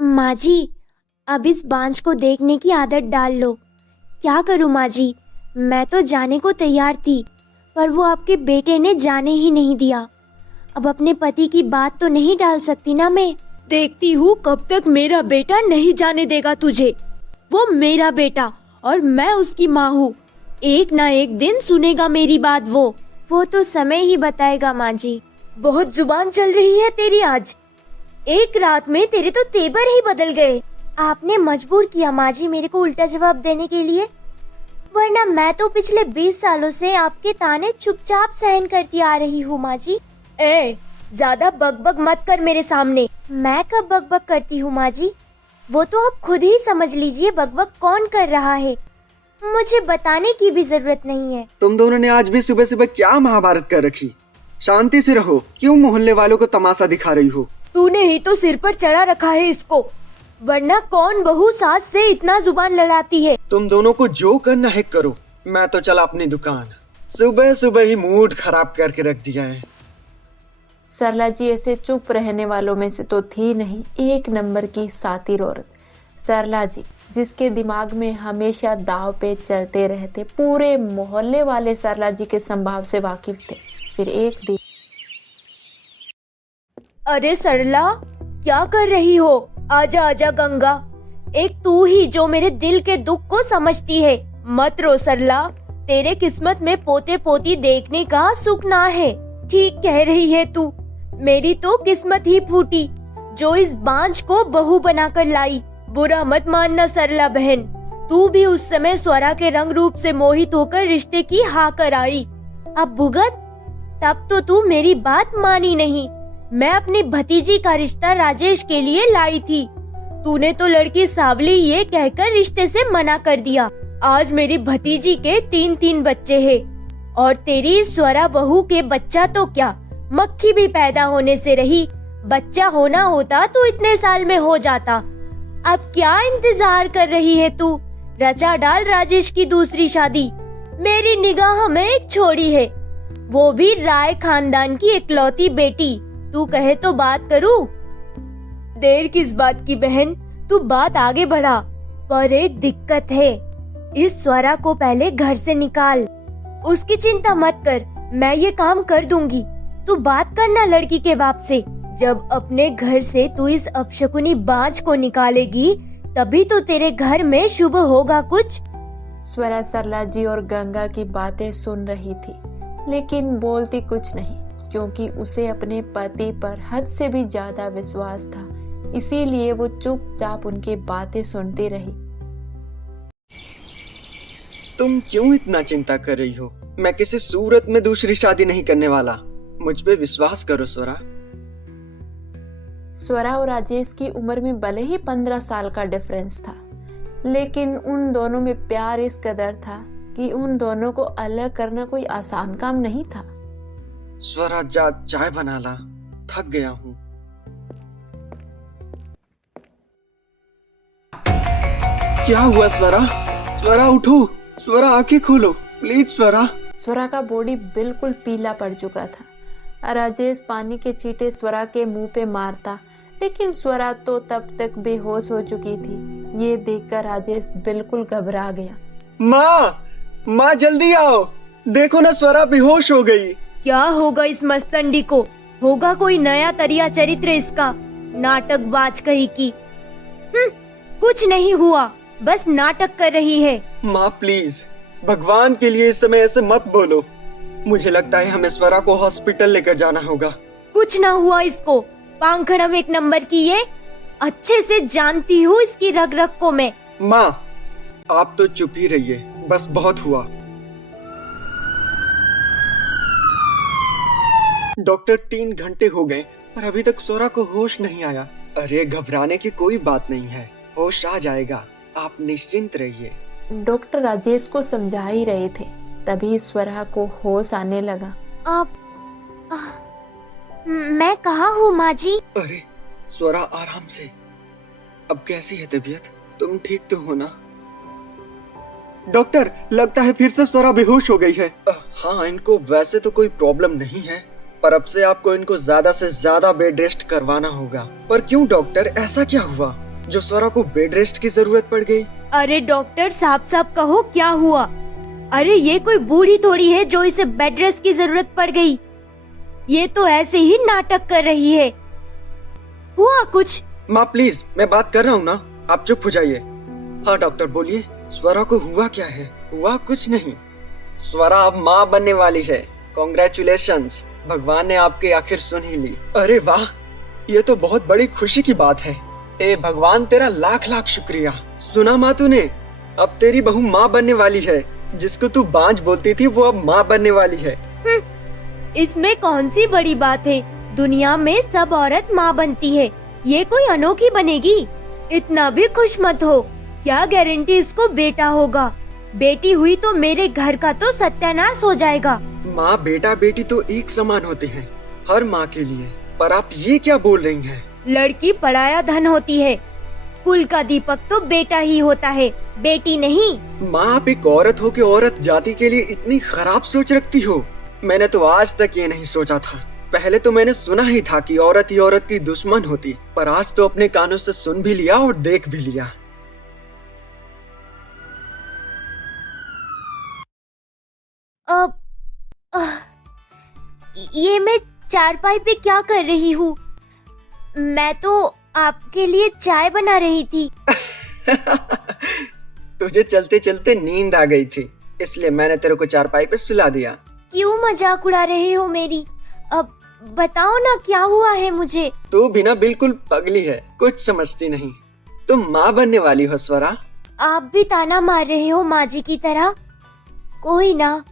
माँ जी, अब इस बांझ को देखने की आदत डाल लो। क्या करूँ माँ जी, मैं तो जाने को तैयार थी, पर वो आपके बेटे ने जाने ही नहीं दिया। अब अपने पति की बात तो नहीं डाल सकती ना मैं। देखती हूँ कब तक मेरा बेटा नहीं जाने देगा तुझे। वो मेरा बेटा और मैं उसकी माँ हूँ। एक ना एक दिन सुनेगा मेरी बात वो तो समय ही बताएगा माँ जी। बहुत जुबान चल रही है तेरी आज। एक रात में तेरे तो तेवर ही बदल गए। आपने मजबूर किया माँ जी मेरे को उल्टा जवाब देने के लिए, वरना मैं तो पिछले 20 सालों से आपके ताने चुपचाप सहन करती आ रही हूँ माँ जी। ज्यादा बकबक मत कर मेरे सामने। मैं कब बकबक करती हूँ माँ जी? वो तो आप खुद ही समझ लीजिए बकबक कौन कर रहा है। मुझे बताने की भी जरूरत नहीं है। तुम दोनों ने आज भी सुबह सुबह क्या महाभारत कर रखी? शांति से रहो, क्यों मोहल्ले वालों को तमाशा दिखा रही हो? तूने ही तो सिर पर चढ़ा रखा है इसको, वरना कौन बहू सास से इतना जुबान लड़ाती है। तुम दोनों को जो करना है करो, मैं तो चला अपनी दुकान। सुबह सुबह ही मूड खराब करके रख दिया है। सरला जी ऐसे चुप रहने वालों में से तो थी नहीं, एक नंबर की सातिर औरत। सरला जी जिसके दिमाग में हमेशा दाव पे चलते रहते, पूरे मोहल्ले वाले सरला जी के संभाव से वाकिफ थे। फिर एक दिन, अरे सरला, क्या कर रही हो? आजा आजा गंगा, एक तू ही जो मेरे दिल के दुख को समझती है। मत रो सरला, तेरे किस्मत में पोते पोती देखने का सुख ना है। ठीक कह रही है तू, मेरी तो किस्मत ही फूटी जो इस बांझ को बहू बनाकर लाई। बुरा मत मानना सरला बहन, तू भी उस समय स्वरा के रंग रूप से मोहित होकर रिश्ते की हाँ कर आई। अब भुगत, तब तो तू मेरी बात मानी नहीं। मैं अपनी भतीजी का रिश्ता राजेश के लिए लाई थी, तूने तो लड़की सावली ये कहकर रिश्ते से मना कर दिया। आज मेरी भतीजी के 3-3 बच्चे हैं और तेरी स्वरा बहू के बच्चा तो क्या, मक्खी भी पैदा होने से रही। बच्चा होना होता तो इतने साल में हो जाता। अब क्या इंतजार कर रही है तू? रचा डाल राजेश की दूसरी शादी। मेरी निगाह में एक छोड़ी है, वो भी राय खानदान की इकलौती बेटी। तू कहे तो बात करूं? देर किस बात की बहन, तू बात आगे बढ़ा। पर एक दिक्कत है, इस स्वरा को पहले घर से निकाल। उसकी चिंता मत कर, मैं ये काम कर दूंगी। तू बात करना लड़की के बाप से। जब अपने घर से तू इस अपशकुनी बांझ को निकालेगी, तभी तो तेरे घर में शुभ होगा कुछ। स्वरा सरला जी और गंगा की बातें सुन रही थी, लेकिन बोलती कुछ नहीं, क्योंकि उसे अपने पति पर हद से भी ज्यादा विश्वास था। इसीलिए वो चुपचाप उनकी बातें सुनती रही। तुम क्यों इतना चिंता कर रही हो? मैं किसी सूरत में दूसरी शादी नहीं करने वाला। मुझ पे विश्वास करो स्वरा। स्वरा और राजेश की उम्र में भले ही 15 साल का डिफरेंस था, लेकिन उन दोनों में प्यार इस कदर था कि उन दोनों को अलग करना कोई आसान काम नहीं था। स्वरा जा चाय बना ला, थक गया हूँ। क्या हुआ स्वरा? स्वरा उठो, स्वरा आंखें खोलो प्लीज स्वरा। स्वरा का बॉडी बिल्कुल पीला पड़ चुका था। राजेश पानी के छींटे स्वरा के मुंह पे मारता, लेकिन स्वरा तो तब तक बेहोश हो चुकी थी। ये देखकर राजेश बिल्कुल घबरा गया। माँ जल्दी आओ, देखो ना स्वरा बेहोश हो गई। क्या होगा इस मस्तंडी को? होगा कोई नया तरिया चरित्र इसका, नाटकबाज कही की। कुछ नहीं हुआ, बस नाटक कर रही है। माँ प्लीज, भगवान के लिए इस समय ऐसे मत बोलो। मुझे लगता है हमें स्वरा को हॉस्पिटल लेकर जाना होगा। कुछ ना हुआ इसको, पांखड़म एक नंबर की ये, अच्छे से जानती हूँ इसकी रग रग को मैं। माँ आप तो चुप ही रहिए, बस बहुत हुआ। डॉक्टर 3 घंटे हो गए पर अभी तक स्वरा को होश नहीं आया। अरे घबराने की कोई बात नहीं है, होश आ जाएगा, आप निश्चिंत रहिए। डॉक्टर राजेश को समझा ही रहे थे, तभी स्वरा को होश आने लगा। मैं कहाँ हूँ माँ जी? अरे स्वरा आराम से। अब कैसी है तबीयत? तुम ठीक तो हो ना? डॉक्टर लगता है फिर से स्वरा बेहोश हो गई है। हाँ इनको वैसे तो कोई प्रॉब्लम नहीं है, पर अब से आपको इनको ज्यादा से ज्यादा बेड रेस्ट करवाना होगा। पर क्यों डॉक्टर, ऐसा क्या हुआ जो स्वरा को बेड रेस्ट की जरूरत पड़ गई? अरे डॉक्टर, साफ साफ कहो क्या हुआ? अरे ये कोई बूढ़ी थोड़ी है जो इसे बेड रेस्ट की जरूरत पड़ गई। ये तो ऐसे ही नाटक कर रही है। हुआ कुछ? माँ प्लीज, मैं बात कर रहा हूँ ना, आप चुप हो जाइए। हाँ डॉक्टर बोलिए, स्वरा को हुआ क्या है? हुआ कुछ नहीं, स्वरा अब माँ बनने वाली है। कॉन्ग्रेचुलेशंस, भगवान ने आपकी आखिर सुन ही ली। अरे वाह, ये तो बहुत बड़ी खुशी की बात है। ए भगवान, तेरा लाख लाख शुक्रिया। सुना माँ तूने, अब तेरी बहू माँ बनने वाली है। जिसको तू बांझ बोलती थी वो अब माँ बनने वाली है। इसमें कौन सी बड़ी बात है? दुनिया में सब औरत माँ बनती है, ये कोई अनोखी बनेगी? इतना भी खुश मत हो। क्या गारंटी इसको बेटा होगा? बेटी हुई तो मेरे घर का तो सत्यानाश हो जाएगा। माँ बेटा बेटी तो एक समान होते हैं हर माँ के लिए। पर आप ये क्या बोल रही हैं? लड़की पराया धन होती है। कुल का दीपक तो बेटा ही होता है, बेटी नहीं। माँ, आप एक औरत हो के औरत जाति के लिए इतनी खराब सोच रखती हो? मैंने तो आज तक ये नहीं सोचा था। पहले तो मैंने सुना ही था कि औरत ही औरत की दुश्मन होती, पर आज तो अपने कानों से सुन भी लिया और देख भी लिया। अब ये मैं चारपाई पे क्या कर रही हूँ? मैं तो आपके लिए चाय बना रही थी। तुझे चलते चलते नींद आ गई थी, इसलिए मैंने तेरे को चारपाई पे सुला दिया। क्यों मजाक उड़ा रहे हो मेरी? अब बताओ ना क्या हुआ है मुझे। तू भी ना बिल्कुल पगली है, कुछ समझती नहीं। तुम माँ बनने वाली हो स्वरा। आप भी ताना मार रहे हो माँ जी की तरह। कोई ना,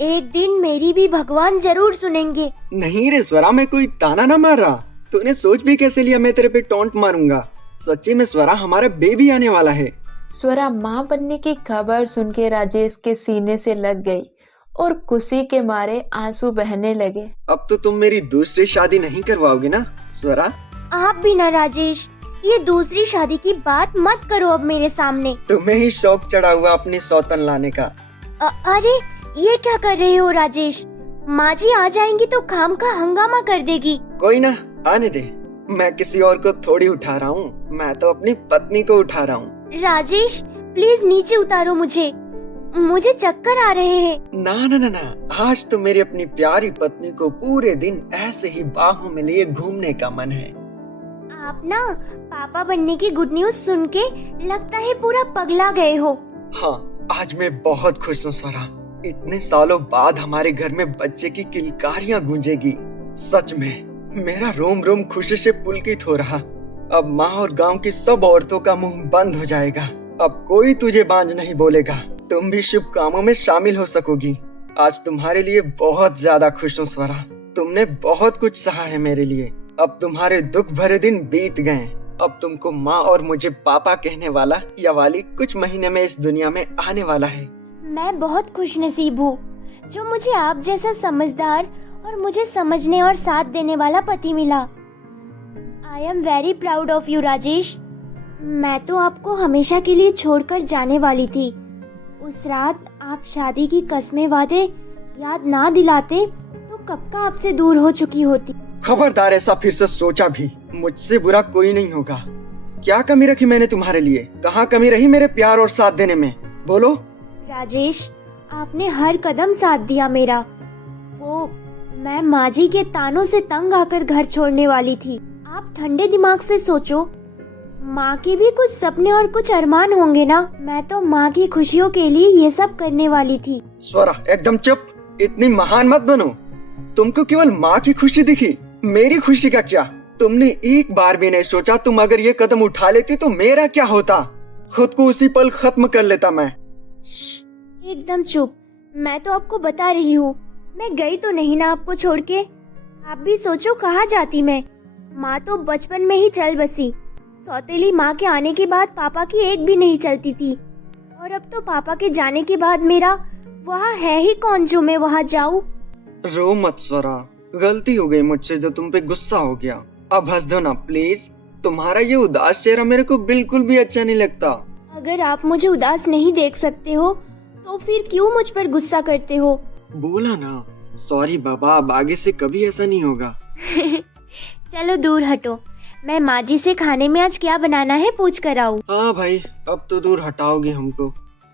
एक दिन मेरी भी भगवान जरूर सुनेंगे। नहीं रे स्वरा, मैं कोई ताना ना मार रहा। तूने सोच भी कैसे लिया मैं तेरे पे टॉन्ट मारूंगा? सच्ची में स्वरा, हमारा बेबी आने वाला है। स्वरा माँ बनने की खबर सुन के राजेश के सीने से लग गई और खुशी के मारे आंसू बहने लगे। अब तो तुम मेरी दूसरी शादी नहीं करवाओगे ना स्वरा? आप भी ना राजेश, ये दूसरी शादी की बात मत करो अब मेरे सामने। तुम्हें ही शौक चढ़ा हुआ अपनी सौतन लाने का। अरे ये क्या कर रहे हो राजेश? माँ जी आ जाएंगी तो काम का हंगामा कर देगी। कोई ना, आने दे। मैं किसी और को थोड़ी उठा रहा हूँ, मैं तो अपनी पत्नी को उठा रहा हूँ। राजेश प्लीज नीचे उतारो मुझे चक्कर आ रहे हैं। ना ना ना ना, आज तो मेरी अपनी प्यारी पत्नी को पूरे दिन ऐसे ही बाहों में लिए घूमने का मन है। आप ना पापा बनने की गुड न्यूज सुन के लगता है पूरा पगला गए हो। हाँ, आज मैं बहुत खुश हूँ स्वरा। इतने सालों बाद हमारे घर में बच्चे की किलकारियाँ गूंजेगी। सच में मेरा रोम रोम खुशी से पुलकित हो रहा। अब माँ और गांव की सब औरतों का मुंह बंद हो जाएगा। अब कोई तुझे बांझ नहीं बोलेगा। तुम भी शुभ कामों में शामिल हो सकोगी। आज तुम्हारे लिए बहुत ज्यादा खुश हूँ स्वरा। तुमने बहुत कुछ सहा है मेरे लिए। अब तुम्हारे दुख भरे दिन बीत गए। अब तुमको माँ और मुझे पापा कहने वाला या वाली कुछ महीने में इस दुनिया में आने वाला है। मैं बहुत खुश नसीब हूँ जो मुझे आप जैसा समझदार और मुझे समझने और साथ देने वाला पति मिला। I am very proud of you Rajesh. मैं तो आपको हमेशा के लिए छोड़कर जाने वाली थी। उस रात आप शादी की कस्में वादे याद ना दिलाते तो कब का आपसे दूर हो चुकी होती। खबरदार, ऐसा फिर से सोचा भी। मुझसे बुरा कोई नहीं होगा। क्या कमी रखी मैंने तुम्हारे लिए? कहाँ कमी रही मेरे प्यार और साथ देने में? बोलो। राजेश, आपने हर कदम साथ दिया मेरा। वो मैं माँ जी के तानों से तंग आकर घर छोड़ने वाली थी। आप ठंडे दिमाग से सोचो, माँ के भी कुछ सपने और कुछ अरमान होंगे ना। मैं तो माँ की खुशियों के लिए ये सब करने वाली थी। स्वरा एकदम चुप, इतनी महान मत बनो। तुमको केवल माँ की खुशी दिखी, मेरी खुशी का क्या? तुमने एक बार भी नहीं सोचा तुम अगर ये कदम उठा लेती तो मेरा क्या होता? खुद को उसी पल खत्म कर लेता मैं। एकदम चुप। मैं तो आपको बता रही हूँ, मैं गई तो नहीं ना आपको छोड़ के। आप भी सोचो कहाँ जाती मैं। माँ तो बचपन में ही चल बसी। सौतेली माँ के आने के बाद पापा की एक भी नहीं चलती थी, और अब तो पापा के जाने के बाद मेरा वहाँ है ही कौन जो मैं वहाँ जाऊँ। रो मत स्वरा, गलती हो गई मुझसे जो तुम पे गुस्सा हो गया। अब हंस दो ना प्लीज। तुम्हारा ये उदास चेहरा मेरे को बिल्कुल भी अच्छा नहीं लगता। अगर आप मुझे उदास नहीं देख सकते हो तो फिर क्यों मुझ पर गुस्सा करते हो? बोला ना, सॉरी बाबा, अब आगे से कभी ऐसा नहीं होगा। चलो दूर हटो, मैं माँ जी से खाने में आज क्या बनाना है पूछ कर आऊँ। हाँ भाई, अब तो दूर हटाओगे हमको।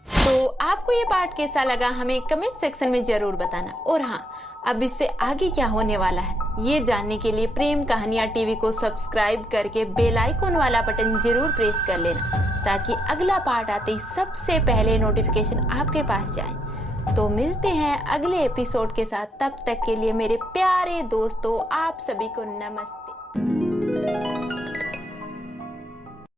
तो आपको ये पार्ट कैसा लगा हमें कमेंट सेक्शन में जरूर बताना। और हाँ, अब इससे आगे क्या होने वाला है ये जानने के लिए प्रेम कहानियां टीवी को सब्सक्राइब करके बेल आइकॉन वाला बटन जरूर प्रेस कर लेना, ताकि अगला पार्ट आते ही सबसे पहले नोटिफिकेशन आपके पास जाए। तो मिलते हैं अगले एपिसोड के साथ, तब तक के लिए मेरे प्यारे दोस्तों आप सभी को नमस्ते।